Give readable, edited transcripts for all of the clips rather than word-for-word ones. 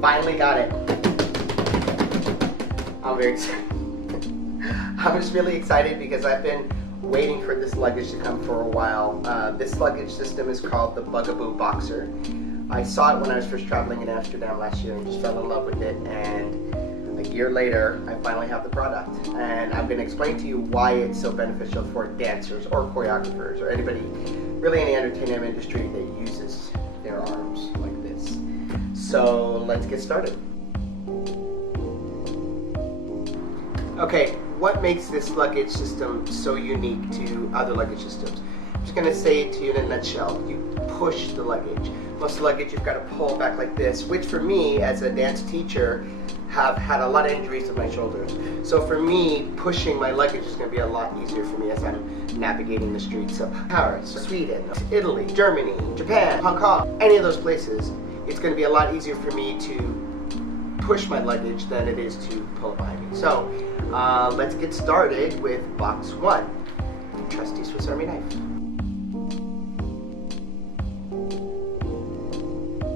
Finally got it. I'm very excited. I was really excited because I've been waiting for this luggage to come for a while. This luggage system is called the Bugaboo Boxer. I saw it when I was first traveling in Amsterdam last year and just fell in love with it, and a year later I finally have the product, and I'm going to explain to you why it's so beneficial for dancers or choreographers or anybody really in the entertainment industry that uses their arms like this. So let's get started. Okay, what makes this luggage system so unique to other luggage systems? I'm just going to say it to you in a nutshell. You push the luggage. Most luggage you've got to pull back like this, which for me as a dance teacher have had a lot of injuries to my shoulders. So for me, pushing my luggage is going to be a lot easier for me as I'm navigating the streets of Paris, Sweden, Italy, Germany, Japan, Hong Kong, any of those places. It's going to be a lot easier for me to push my luggage than it is to pull it behind me. So let's get started with box one, the trusty Swiss Army knife.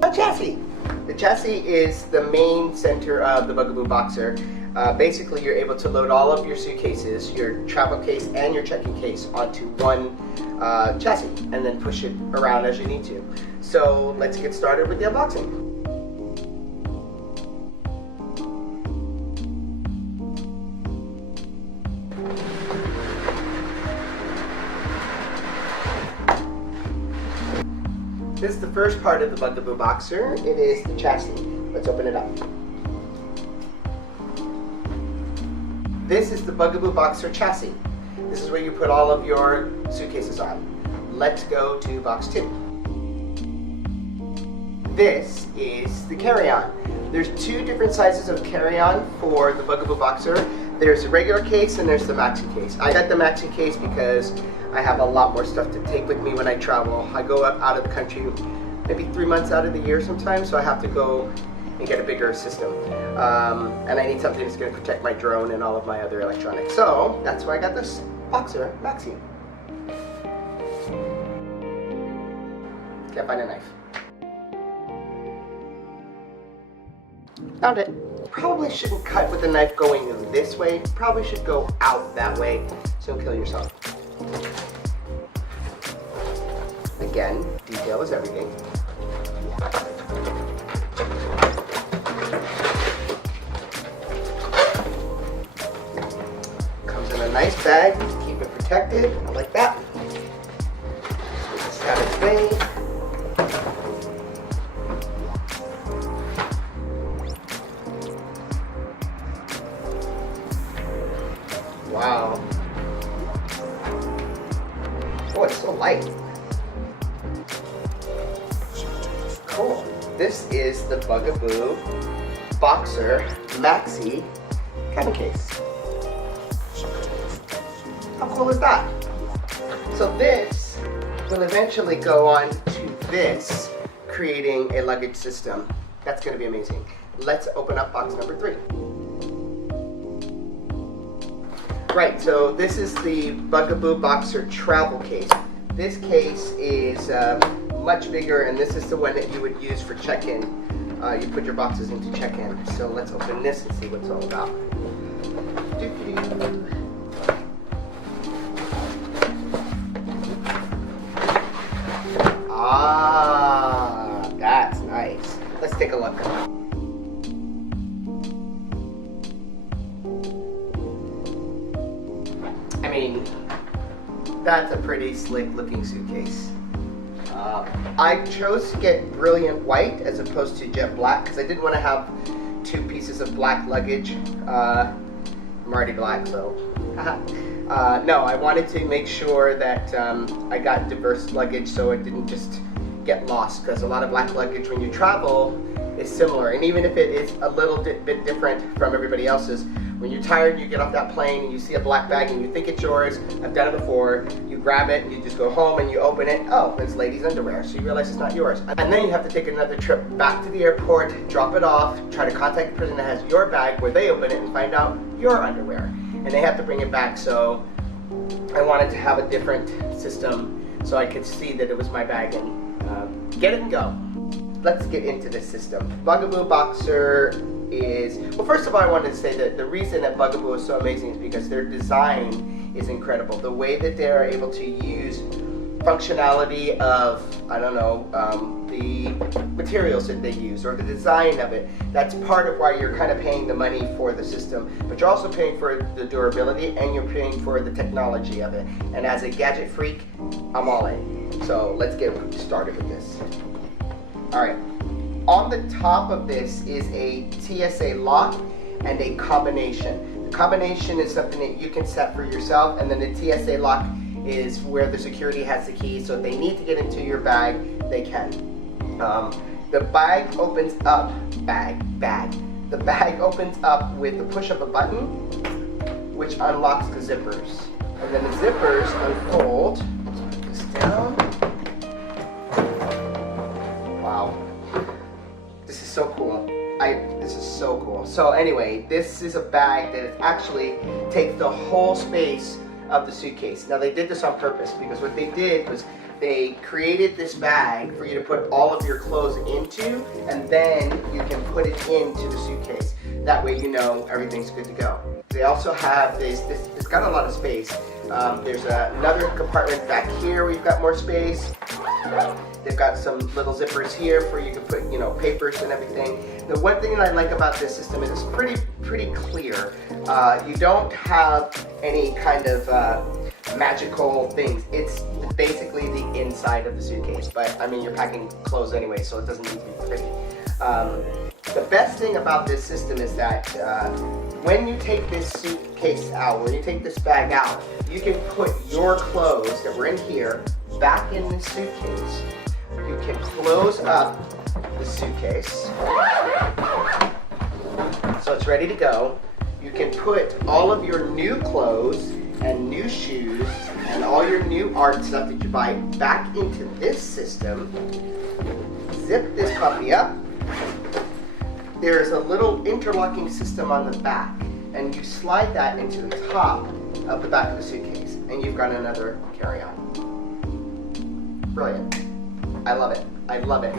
A chassis. The chassis is the main center of the Bugaboo Boxer. Basically, you're able to load all of your suitcases, your travel case and your check-in case onto one chassis and then push it around as you need to. So let's get started with the unboxing. This is the first part of the Bugaboo Boxer. It is the chassis. Let's open it up. This is the Bugaboo Boxer chassis. This is where you put all of your suitcases on. Let's go to box two. This is the carry-on. There's two different sizes of carry-on for the Bugaboo Boxer. There's the regular case and there's the maxi case. I got the maxi case because I have a lot more stuff to take with me when I travel. I go out of the country maybe 3 months out of the year sometimes, so I have to go and get a bigger system. And I need something that's going to protect my drone and all of my other electronics. So that's why I got this Boxer Maxi. Can't find a knife. Found it. Probably shouldn't cut with the knife going this way. Probably should go out that way, so don't kill yourself. Again, detail is everything. Comes in a nice bag to keep it protected. I like that. Put this out of its way. Wow. Oh, it's so light. Cool. This is the Bugaboo Boxer Maxi carry case. How cool is that? So this will eventually go on to this, creating a luggage system. That's going to be amazing. Let's open up box number 3. Right, so this is the Bugaboo Boxer travel case. This case is much bigger, and this is the one that you would use for check-in. You put your boxes into check-in. So let's open this and see what it's all about. Ah, that's nice. Let's take a look. I mean, that's a pretty slick looking suitcase. I chose to get brilliant white as opposed to jet black because I didn't want to have 2 pieces of black luggage. I'm already black, so no, I wanted to make sure that I got diverse luggage so it didn't just get lost, because a lot of black luggage when you travel is similar, and even if it is a little bit different from everybody else's, when you're tired, you get off that plane and you see a black bag and you think it's yours. I've done it before. You grab it and you just go home and you open it. Oh, it's ladies' underwear. So you realize it's not yours. And then you have to take another trip back to the airport, drop it off, try to contact the person that has your bag where they open it and find out your underwear. And they have to bring it back. So I wanted to have a different system so I could see that it was my bag and get it and go. Let's get into this system. Bugaboo Boxer is, well, first of all, I wanted to say that the reason that Bugaboo is so amazing is because their design is incredible. The way that they are able to use functionality of, I don't know, the materials that they use or the design of it. That's part of why you're kind of paying the money for the system, but you're also paying for the durability and you're paying for the technology of it. And as a gadget freak, I'm all in. So let's get started with this. All right, on the top of this is a TSA lock and a combination. The combination is something that you can set for yourself, and then the TSA lock is where the security has the key, so if they need to get into your bag, they can. The bag opens up, the bag opens up with the push of a button, which unlocks the zippers. And then the zippers unfold. Put this down. Wow. This is so cool. This is so cool. So anyway, this is a bag that actually takes the whole space of the suitcase. Now they did this on purpose because what they did was they created this bag for you to put all of your clothes into, and then you can put it into the suitcase. That way you know everything's good to go. They also have this it's got a lot of space. There's another compartment back here where you've got more space. They've got some little zippers here for you to put, you know, papers and everything. The one thing that I like about this system is it's pretty clear. You don't have any kind of magical things. It's basically the inside of the suitcase, but I mean, you're packing clothes anyway, so it doesn't need to be pretty. The best thing about this system is that when you take this suitcase out, when you take this bag out, you can put your clothes that were in here back in the suitcase. You can close up the suitcase so it's ready to go. You can put all of your new clothes and new shoes and all your new art stuff that you buy back into this system. Zip this puppy up. There's a little interlocking system on the back, and you slide that into the top of the back of the suitcase, and you've got another carry-on. Brilliant. I love it. I love it.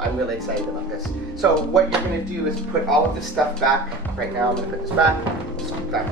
I'm really excited about this. So what you're going to do is put all of this stuff back. Right now I'm going to put this back. Scoop back.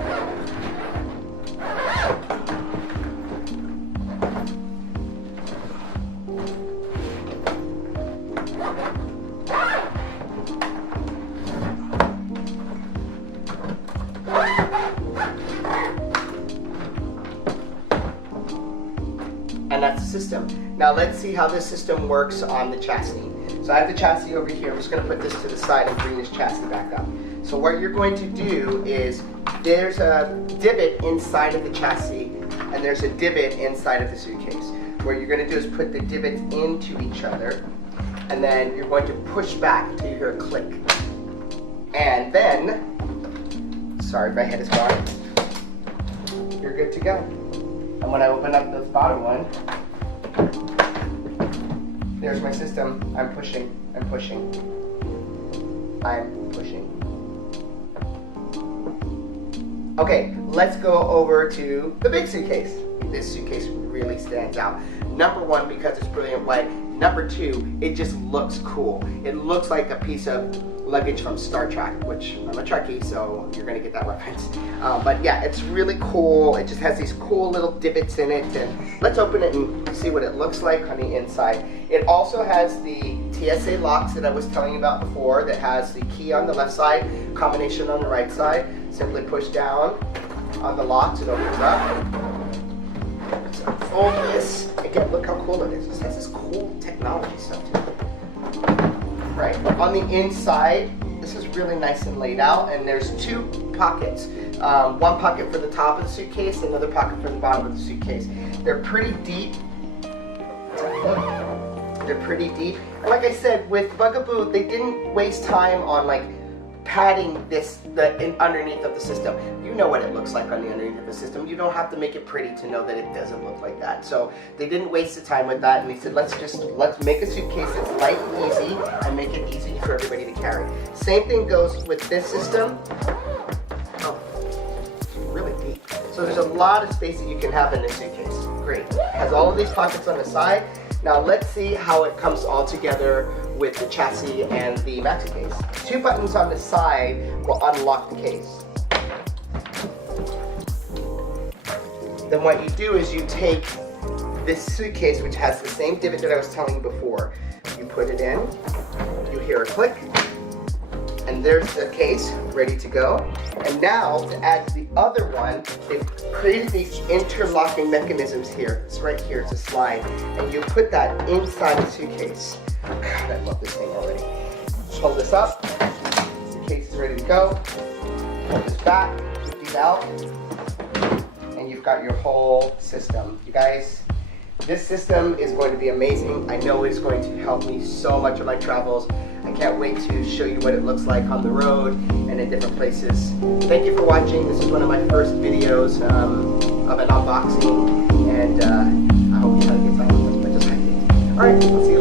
And that's the system. Now let's see how this system works on the chassis. So I have the chassis over here. I'm just going to put this to the side and bring this chassis back up. So what you're going to do is there's a divot inside of the chassis and there's a divot inside of the suitcase. What you're going to do is put the divots into each other, and then you're going to push back until you hear a click. And then, sorry, my head is gone. You're good to go. And when I open up the bottom one, there's my system. I'm pushing, I'm pushing, I'm pushing. Okay, let's go over to the big suitcase. This suitcase really stands out. Number one, because it's brilliant white. Number two, it just looks cool. It looks like a piece of luggage from Star Trek, which I'm a Trekkie, so you're gonna get that reference. But yeah, it's really cool. It just has these cool little divots in it, and let's open it and see what it looks like on the inside. It also has the TSA locks that I was telling you about before, that has the key on the left side, combination on the right side. Simply push down on the locks, it opens up. Let's unfold this. Again, look how cool it is. This has this cool technology stuff to it. Right, on the inside, this is really nice and laid out, and there's two pockets. One pocket for the top of the suitcase, another pocket for the bottom of the suitcase. They're pretty deep. They're pretty deep. And like I said, with Bugaboo, they didn't waste time on like padding underneath of the system. You know what it looks like on the underneath of the system. You don't have to make it pretty to know that it doesn't look like that. So they didn't waste the time with that, and they said, let's make a suitcase that's light and easy and make it easy for everybody to carry. Same thing goes with this system. Oh, So there's a lot of space that you can have in this suitcase. Great. It has all of these pockets on the side. Now let's see how it comes all together with the chassis and the maxi case. 2 buttons on the side will unlock the case. Then what you do is you take this suitcase, which has the same divot that I was telling you before. You put it in, you hear a click, and there's the case ready to go. And now to add the other one, they've created these interlocking mechanisms here. It's right here, it's a slide. And you put that inside the suitcase. God, I love this thing already. Pull this up, the case is ready to go. Pull this back, keep these out, and you've got your whole system. You guys, this system is going to be amazing. I know it's going to help me so much on my travels. I can't wait to show you what it looks like on the road and in different places. Thank you for watching. This is one of my first videos of an unboxing, and I hope you had a good time as much as I did. Alright, I'll see you